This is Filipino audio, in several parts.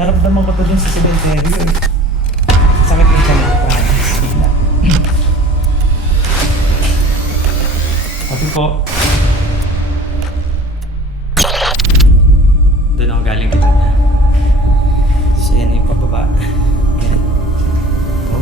Naramdaman ko to dun sa cemetery eh. Sakit yung tiyan ko pa. Pati po. Doon ako galing ito niya. So yan yung pababa. Yan. Oh.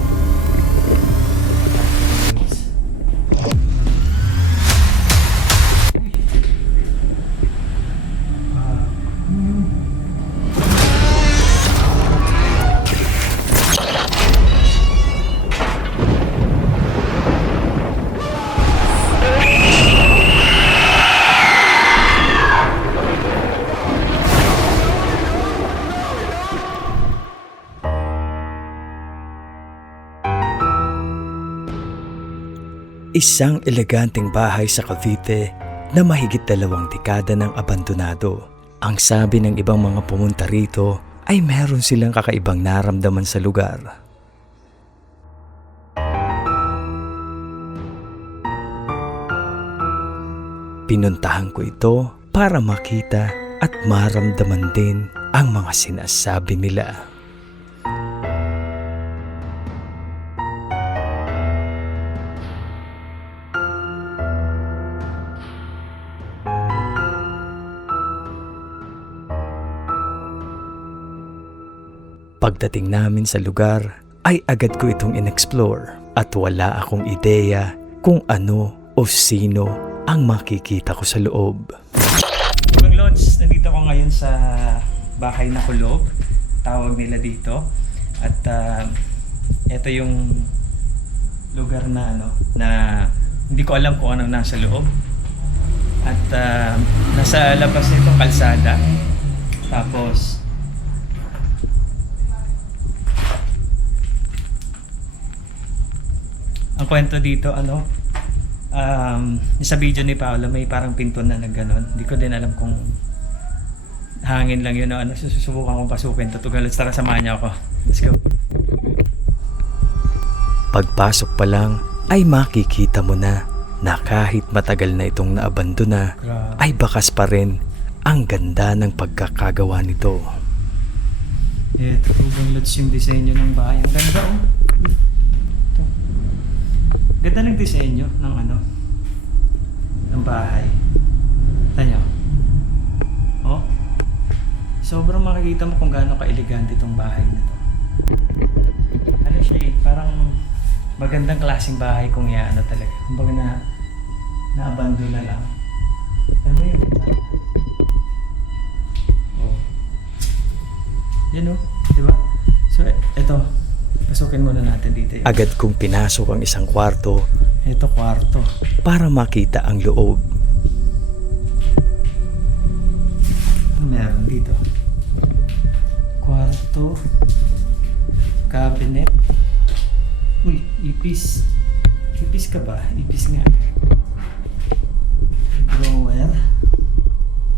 Isang eleganteng bahay sa Cavite na mahigit 2 dekada ng abandonado. Ang sabi ng ibang mga pumunta rito ay meron silang kakaibang naramdaman sa lugar. Pinuntahan ko ito para makita at maramdaman din ang mga sinasabi nila. Pagdating namin sa lugar ay agad ko itong in-explore at wala akong ideya kung ano o sino ang makikita ko sa loob. Mga Lods, nandito ko ngayon sa bahay na kulob. Tawag nila dito. At ito yung lugar na na hindi ko alam kung ano nasa loob. At nasa labas nito kalsada. Tapos ang kwento dito sa video ni Paolo may parang pinto na nagganon. Hindi ko din alam kung hangin lang yun o ano. Susubukan kong pasukin to. Tara, samahan niyo ako. Let's go. Pagpasok pa lang ay makikita mo na kahit matagal na itong naabandona ay bakas pa rin ang ganda ng pagkakagawa nito. Ito, Tubang Lods yung disenyo ng bahay. Ang ganda oh. Ganda ng disenyo ng ng bahay. Tanyo. Oh. Sobrang makikita mo kung gaano ka-elegante itong bahay na to. Ano siya eh, parang magandang klaseng bahay kung talaga. Kumbaga na-abandon na lang. Ano ba yun? Oh. Yan oh, diba? So, eto. Pasukin muna natin dito. Agad kong pinasok ang isang kwarto. Ito kwarto. Para makita ang loob. Ano meron dito? Kwarto. Cabinet. Uy, ipis. Ipis ka ba? Ipis nga. Drawer.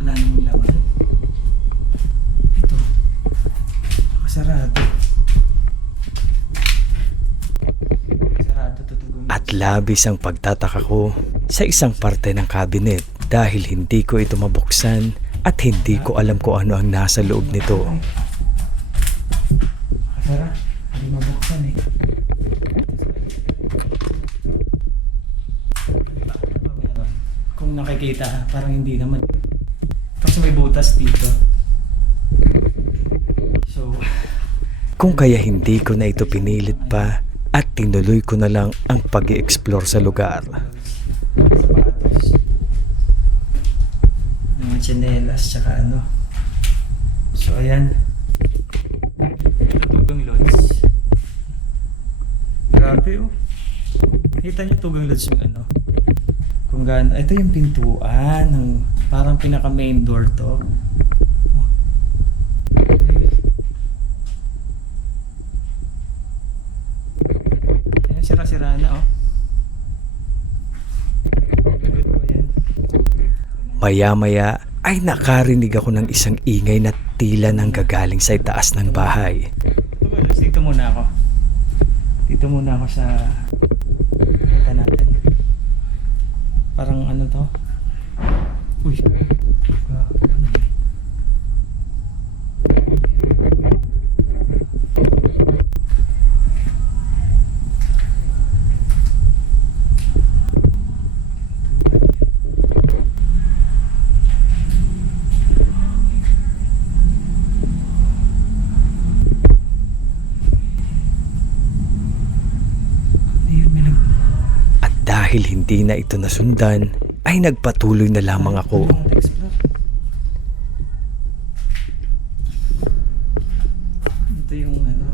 Wala nang laman. Ito. Nakasarado. At labis ang pagtataka ko sa isang parte ng cabinet dahil hindi ko ito mabuksan at hindi ko alam kung ano ang nasa loob nito. Kasara, hindi mabuksan eh. Kung nakikita, parang hindi naman. Kasi may butas dito. So, Kung kaya hindi ko na ito pinilit pa at tinuloy ko na lang ang pag-i-explore sa lugar. sapatos. Mga tsinelas, tsaka So, ayan. Tugang Lods. Grabe oh. Kita niyo Tugang Lods yung kung gaano. Ito yung pintuan ng parang pinaka main door to. Ayan, sira-sira na oh. Good po yan. Maya-maya ay nakarinig ako ng isang ingay na tila nang gagaling sa itaas ng bahay. Dito muna ako. Dito muna ako sa kita natin. Parang to? Uy. Ano yun? dahil hindi na ito nasundan, ay nagpatuloy na lamang ako. Ito yung ano,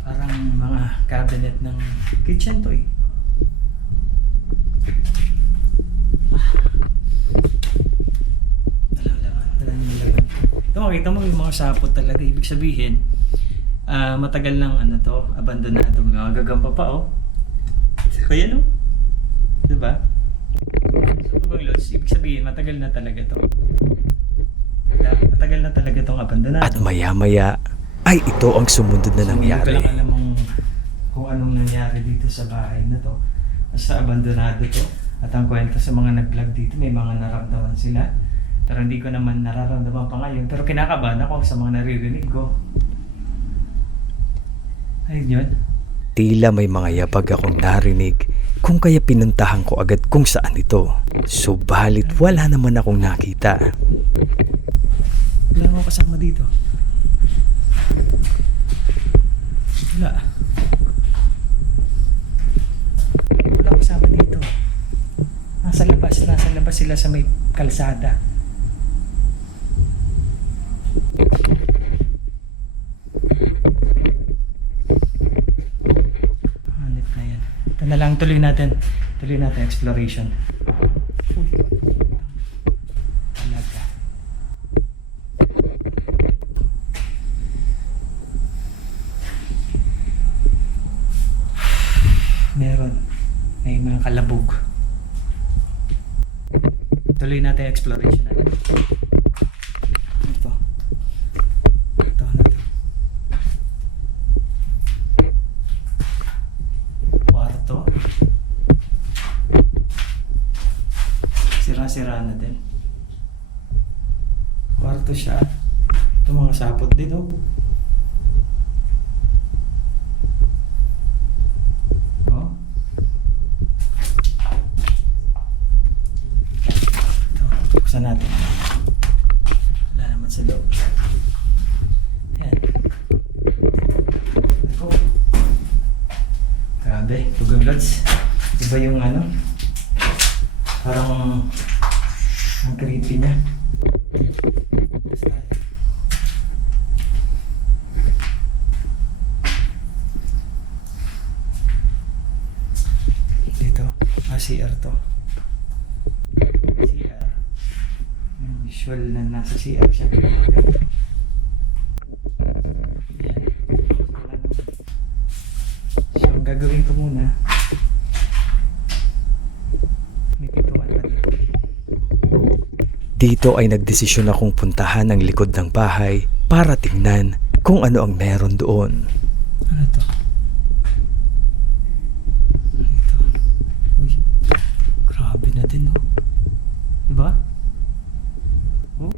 parang mga cabinet ng kitchen to eh. Dala naman laban. Ito makita mo yung mga sapot talaga. Ibig sabihin, matagal ng ano to, abandonado. Mga gagamba pa oh. Kaya no? Diba? So pag lods, ibig sabihin matagal na talaga to. Matagal na talaga tong abandonado. At maya-maya ay ito ang sumunod na Hindi ko nangyari. lang alam kung anong nangyari dito sa bahay na to. Basta abandonado to. At ang kwento sa mga nag-vlog dito, may mga naramdaman sila. Pero hindi ko naman nararamdaman pa ngayon. Pero kinakabahan ako sa mga naririnig ko. Ayun yun. Tila may mga yabag akong narinig, kung kaya pinuntahan ko agad kung saan ito. Subalit wala naman akong nakita. Wala mo kasama dito. Wala. Wala kasama dito. Nasa labas sila sa may kalsada. Hanip na yan. Ito na lang, tuloy natin exploration. Uy. Talaga. Meron. May mga kalabog. Tuloy natin exploration natin. Ito. Ito na to. Kwarto. Sira-sira na din. Kwarto siya. Ito mga sapot dito. Oh. Buksan natin. Wala naman sa loob. Ayan. Ako. Grabe, Tugong Lods. Iba yung ano, parang ang creepy niya. Dito, CR to. CR. Yung visual na nasa CR siya. Yan. Wala naman. So, ang gagawin ko muna, may pintuan pa dito. Dito ay nagdesisyon akong puntahan ang likod ng bahay para tingnan kung ano ang meron doon. Ano to? Ito. Uy, grabe na din, no? Diba? Oh?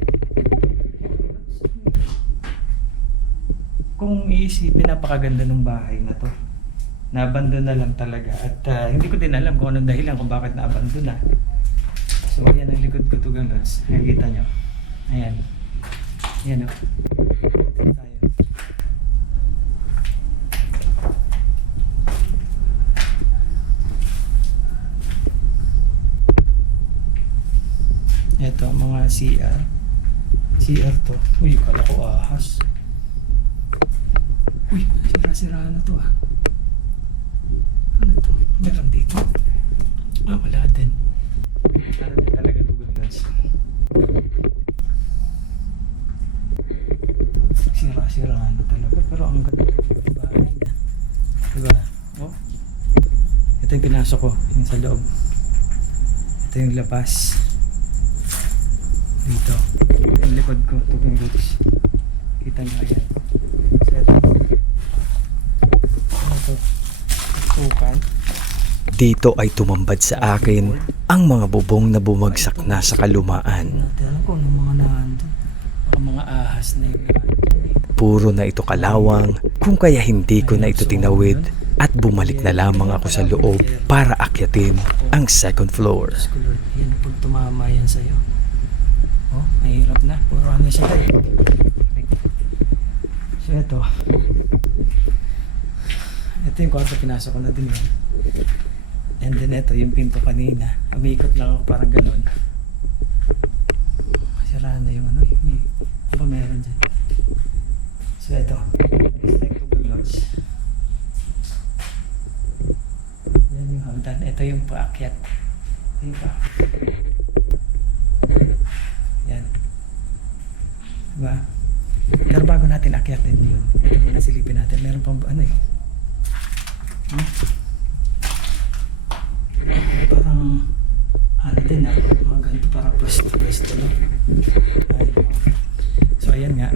Kung iisipin, napakaganda ng bahay na to. Naabandon na lang talaga. At hindi ko din alam kung anong dahilan kung bakit naabandon na. So, ayan ang likod ko, Tugong Lods. Nakikita nyo. Ayan. Ayan, o. Ito tayo. Ito, mga CR. CR to. Uy, kala ko ahas. Uy, sira-sira na to ah. Ano to? Meron dito? Wala din. Ano din talaga Tugong Lods? Sira-sira na talaga. Pero ang ganda ng bahay na. Diba? Oh. Ito yung pinasok ko. Yung sa loob. Ito yung labas. Dito. Yung likod ko. Tugong Lods. Kita nyo yan. So ito. Ano to? Tukan. Dito ay tumambad sa akin ang mga bubong na bumagsak na sa kalumaan. Alam ko anong mga naandun. Baka mga ahas na yun. Puro na ito kalawang, kung kaya hindi ko na ito tinawid at bumalik na lamang ako sa loob para akyatin ang second floor. Diyos ko Lord, yan pag tumama yan sa'yo. Oh, mahirap na. Puro ano siya tayo. So ito. Ito yung kwarto pinasok ko na din yun. And then ito yung pinto kanina. Umikot lang ako parang ganun. Sira na yung ano. May ano ba meron dyan? So ito. Expect to be lodge. Yan yung hagdan. Ito yung paakyat. Ito yung paakyat. Yan. Diba? Pero bago natin akyatin yun, ito muna silipin natin. Meron pang ano eh. Parang ano din ah. Mga ganito parang pwesto lang. So ayan nga.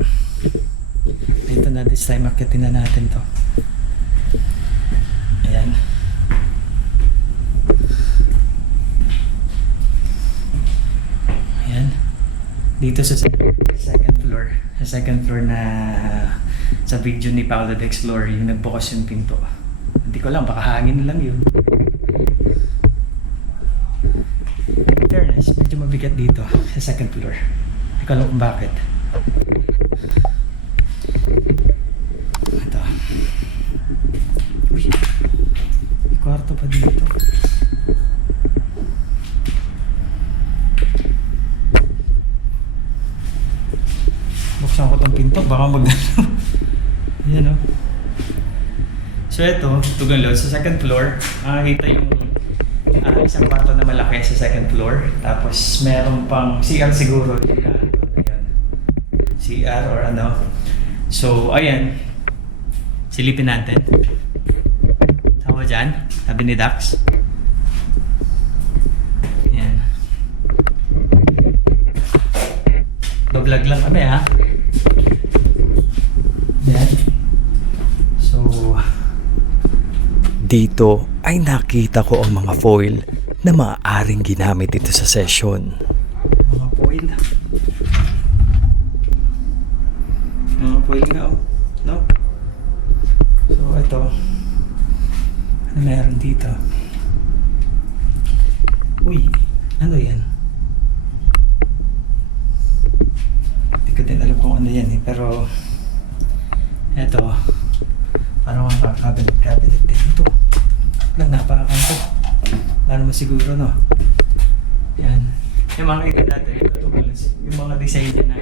Ito na this time akyatin na natin to. Ayan. Ayan. Dito sa second floor. Sa second floor na sa video ni Paolo the Explorer, yung nagbukas yung pinto. Hindi ko lang, baka hangin lang yun. In fairness, medyo mabigat dito sa second floor. Hindi ko alam kung bakit. Ito. Uy, may kwarto pa dito. Buksan ko tong pinto, baka magdalo. Yan o. So ito, Tugang Lodge, sa second floor, makikita yung isang kwarto na malaki sa second floor. Tapos meron pang CR siguro. Ayan. CR or ano. So ayan, silipin natin. Tama dyan, sabi ni Dax. Ayan. Vlog lang kami ha. Ayan. So Dito ay nakita ko ang mga foil na maaaring ginamit ito sa session. mga foil. Mga foil nga oh. No? So ito. Ano meron dito? Uy, ano yan? Hindi ko din alam kung ano yan eh. Pero ito. Parang mga cabinet din ito. Lang napakakan to. Lalo mo siguro no. Yan. Yung mga kita natin, yung mga design niya na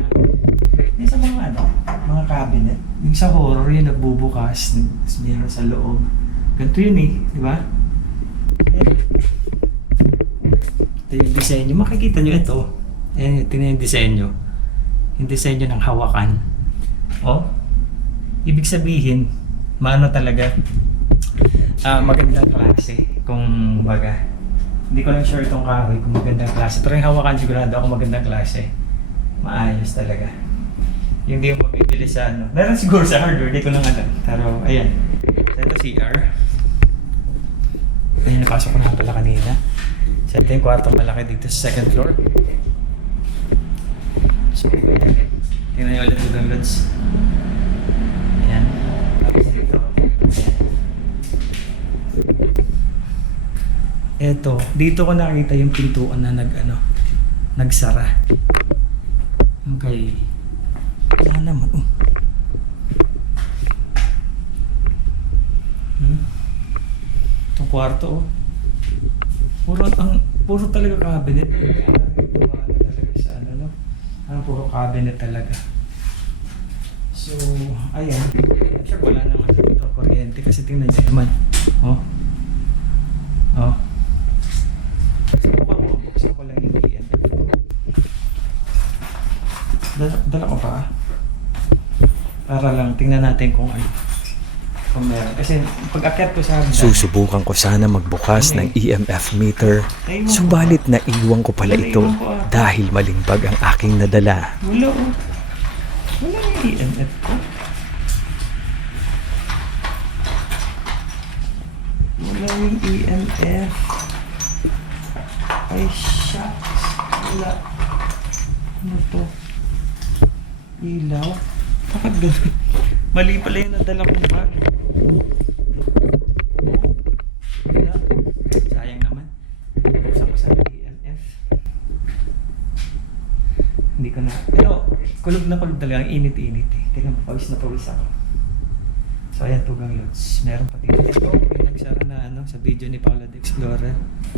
yung sa mga ano, mga cabinet. Yung sa horror yung nagbubukas, tapos meron sa loob. Ganito yun eh, di ba? Ito yung design nyo. Makikita nyo ito. Ayan, ito na yung design nyo. Yung design nyo ng hawakan. Oh, ibig sabihin, maano talaga, magandang klase. Kung baga, hindi ko lang sure itong kahoy kung magandang klase. Pero yung hawakan sigurado ako magandang klase. Maayos talaga. Yung di mo mabibili sa ano. Meron siguro sa hardware, di ko lang alam. Pero ayan. So ito CR. Ayan, napasok ko na pala kanina. So ito yung kwartong malaki dito sa second floor. So, tingnan nyo ulit Tugang Lodge. Ayan. Tapos dito. Eto, dito ko nakita yung pintuan na nagsara. Okay. Wala naman. Itong kwarto puro talaga cabinet. Wala talaga sa ano. Puro cabinet talaga. So, ayan. Sure, wala naman dito kuryente kasi tingnan niyo naman. Oh. Buksan ko lang yung EMF. Dala ko pa. Para lang tingnan natin kung ano. Kung meron. Kasi pag akyat ko sa hagdan, Susubukan ko sana magbukas ng EMF meter, subalit naiwan ko pala ito dahil malimbag ang aking nadala. wala oh. Wala yung EMF ko. Wala yung EMF. Ay, shucks. Wala. Ano to? Ilaw? Bakit ganun? Mali pala yung nadala kong bag. Wala. Sayang naman. Buksan ko sa EMF. Hindi ko na. Pero, kulog na kulog talaga. Ang init-init eh. Teka, pawis na pawis ako. So ayan, Tugang Lods. Meron pa dito. Ito, yung nagsara na sa video ni Paula the Explorer.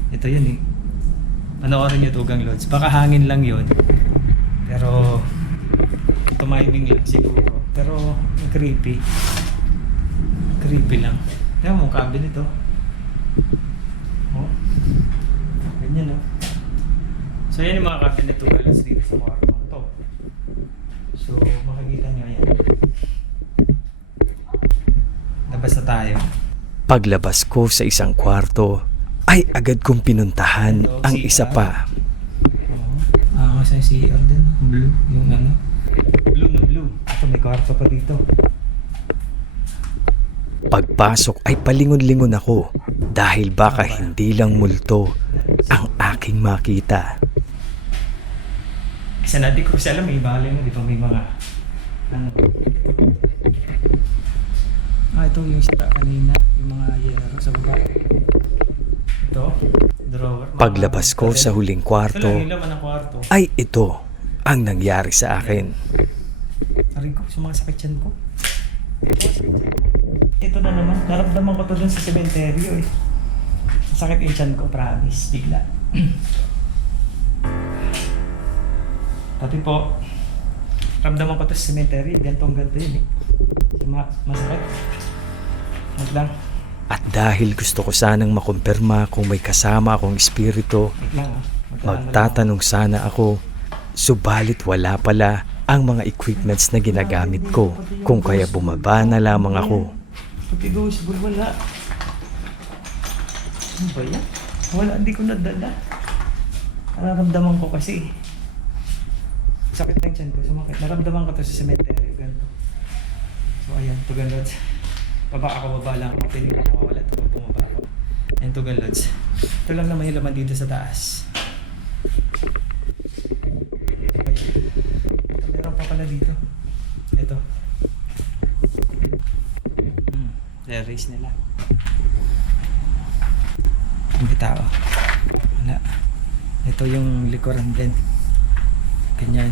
Ito yun eh. Panoorin nyo, Tugang Lods. Baka hangin lang yun. Pero tumiming lang siguro. Pero creepy. Creepy lang. Tignan mo, cabinet ito. Oh. Ganyan oh. So yan yung mga cabinet Tugang Lods dito sa kwarto to. So makikita nyo yan. Labas na tayo. Paglabas ko sa isang kwarto, ay agad kong pinuntahan ang isa pa. Oo. Sa CR din. Blue. Yung Blue na blue. Ito may kwarto pa dito. Pagpasok ay palingon-lingon ako dahil baka hindi lang multo ang aking makita. Isa na di ko kasi alam, may bali mo. Di ba may mga ito yung sita kanina. Yung mga yero sa baba. Ito, drawer. Paglabas ko sa huling kwarto, Ito lang yung laman ng kwarto. ay ito ang nangyari sa akin. Aray ko, sumakasakit yan ko. Ito na naman, naramdaman ko to dun sa sementeryo eh. Sakit yung tiyan ko, promise, bigla. Pati po, ramdaman ko to sa sementeryo, gantong ganto yun eh. Masakit. Wait lang, At dahil gusto ko sanang makumpirma kung may kasama akong espiritu, wait lang ah. magtatanong sana ako, subalit wala pala ang mga equipments na ginagamit ko, kung kaya bumaba na lamang ako. Pati go, siguro wala. Ano ba yan? Wala, hindi ko nadala. Nararamdaman ko kasi. Sakit ng tiyan ko, sumakit. Naramdaman ko to sa cemetery, ganito. So ayan, Tugang Lods. Baba ako, baba lang ako. Piling ko mawawala ito pag bumaba ako. Ayan, Tugang Lods. Ito lang naman yung laman dito sa taas. Ito, meron pa pala dito. Ito. Erase nila. Ang tao. Wala. Ito yung likuran din. Ganyan.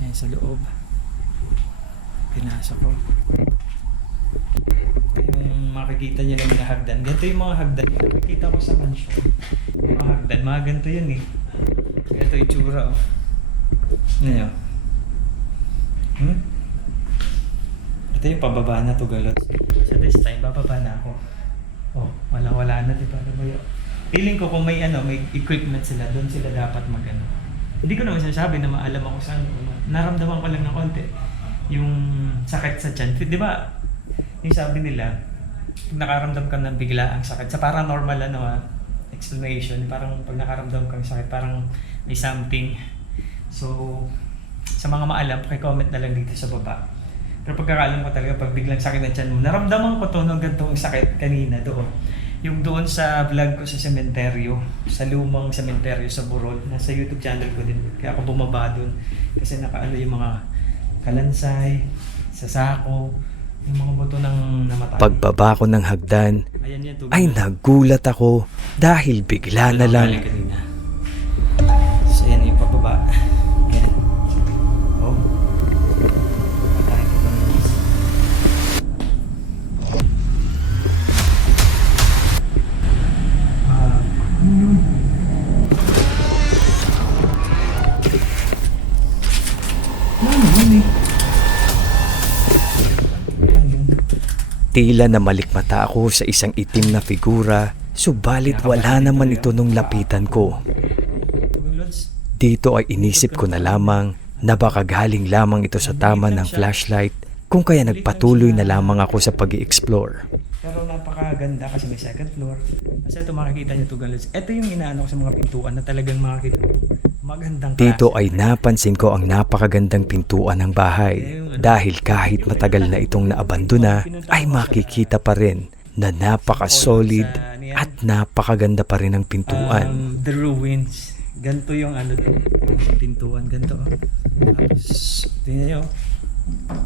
Ayan sa loob. Pinasok ko. Yung makikita nyo ng mga hagdan. Ganito yung mga hagdan. Yung nakikita ko sa mansion. Yung mga hagdan. Mga ganito yun eh. Ganito yung tsura oh. Ano yun? Ito yung pababa na Tugang Lods. So this time, bababa na ako. Oh, wala na, di ba? Feeling ko kung may may equipment sila, doon sila dapat mag-ano. Hindi ko naman sinasabi na maalam ako saan. Naramdaman ko lang ng konti. Yung sakit sa tiyan. Di ba, yung sabi nila, pag nakaramdam ka ng bigla ang sakit, sa paranormal explanation, parang pag nakaramdam kang sakit, parang may something. So, sa mga maalam, pakicomment na lang dito sa baba. Pero pagkakalam ko talaga, pag biglang sakit ng tiyan mo, naramdaman ko to nung ganitong sakit kanina doon. Yung doon sa vlog ko sa sementeryo, sa lumang sementeryo sa Burol, nasa YouTube channel ko din. Kaya ako bumaba doon kasi nakaano yung mga kalansay, sa sako, yung mga buto ng namatay. Pagbaba ko ng hagdan, Ayan yan, Tugang ay Lods. nagulat ako dahil bigla na lang Kanina. So yan yung pababa. Yan. Oh. Patay Tugang Lods. tila na malikmata ako sa isang itim na figura, subalit wala naman ito nung lapitan ko. Dito ay inisip ko na lamang na baka galing lamang ito sa tama ng flashlight, kung kaya nagpatuloy na lamang ako sa pag-i-explore. Pero napakaganda kasi may second floor. Kasi ito makikita niyo Tugang Lods. Ito yung inaano ko sa mga pintuan na talagang makikita mo. Magandang klase. Dito ay napansin ko ang napakagandang pintuan ng bahay dahil kahit matagal na itong naabandona ay makikita pa rin na napaka-solid at napakaganda pa rin ang pintuan. The ruins. Ganto yung yung pintuan. Ganto. Tapos, tingnan nyo.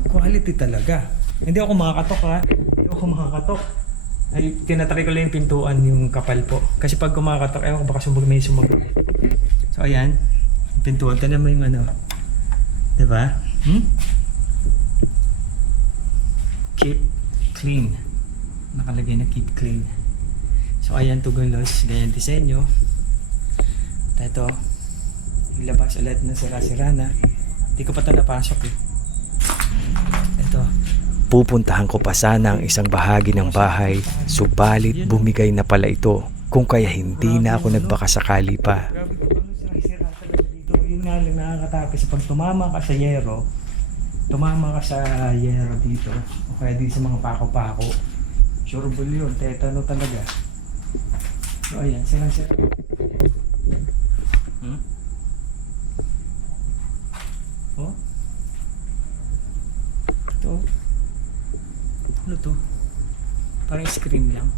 Quality talaga. Hindi ako makakatok ha. Hindi ako makakatok. Ay, tinatry ko lang yung pintuan, yung kapal po. Kasi pag kumakatok, ewan ko baka may sumugod. So ayan, pintuan. Tignan mo yung diba? keep clean. Nakalagay na keep clean. So ayan Tugon Lods, ganyan disenyo. Ito, ilabas ulit na sira-sira na. Hindi ko pa ito napasok eh. Ito. Pupuntahan ko pa sana ang isang bahagi ng bahay, subalit bumigay na pala ito kung kaya hindi na ako nagbakasakali pa. Grabe ko ano sira talaga dito. Yun nga lang nakakatapos pag tumama ka sa yero dito o kaya di sa mga pako-pako. Sureball yun, tetano talaga. So ayan, sira-sira. Oh? Ito. Ano to? Parang screen lang.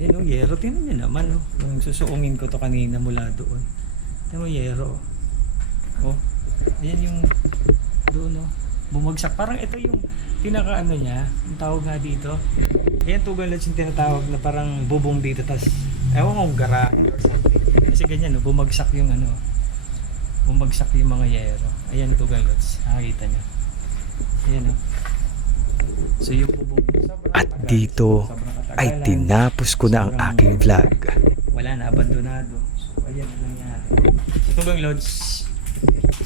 Ayan o, yero. Tingnan nyo naman o. Yung susuungin ko to kanina mula doon. Tingnan mo yero. O. Ayan yung doon o. Bumagsak. Parang ito yung pinaka ano niya. Yung tawag nga dito. Ayan Tugon Lods yung tinatawag na parang bubong dito. Tas ewan kong garahe or something. Kasi ganyan o. Bumagsak yung ano. Bumagsak yung mga yero. Ayan Tugon Lods. Nakakita nyo. Ayan o. So yung bubong At dito ay tinapos ko na ang aking vlog. Wala na, abandonado. So ayan ang nangyari. So Tugon Lods,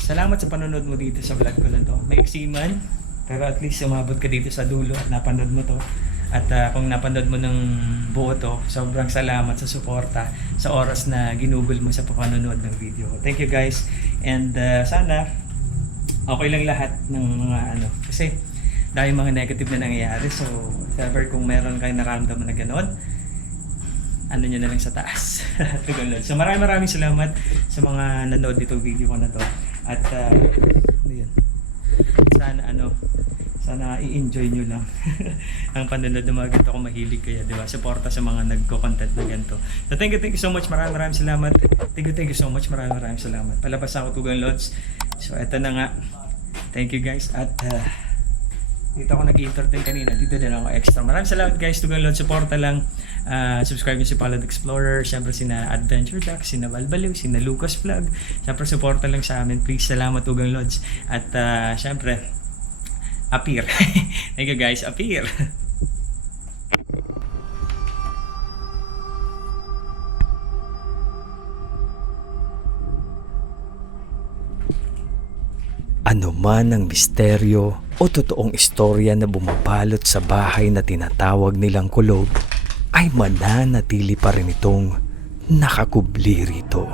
salamat sa panonood mo dito sa vlog ko na to. Maiksi man, pero at least umabot ka dito sa dulo at napanood mo to. At kung napanood mo ng buo to, sobrang salamat sa suporta sa oras na ginugol mo sa panonood ng video. Thank you guys. And sana okay lang lahat ng mga ano. Kasi dahil mga negative na nangyayari. So, if ever kung meron kayong nararamdaman na gano'n, ano nyo na lang sa taas. Tugon Lods. So, maraming salamat sa mga nanood nitong video ko na to. At, ano yun? Sana i-enjoy nyo lang ang panonood ng mga ganito kung mahilig kayo, di ba? Suporta sa mga nagko-content na ganito. So, thank you so much. Maraming salamat. Thank you so much. Maraming salamat. Palabas ako, Tugon Lods. So, eto na nga. Thank you guys. At, dito ako nag-entertain kanina. Dito din ako extra. Maraming salamat guys. Tugon Lods. Suporta lang. Subscribe nyo si Palad Explorer. Siyempre sina Adventure Duck, sina Balbaliw, sina Lucas Vlog. Siyempre suporta lang sa amin. Please, salamat Tugon Lods. At siyempre, appear. Thank you guys. Appear. Ano man ang misteryo o totoong istorya na bumabalot sa bahay na tinatawag nilang kulog, ay mananatili pa rin itong nakakubli rito.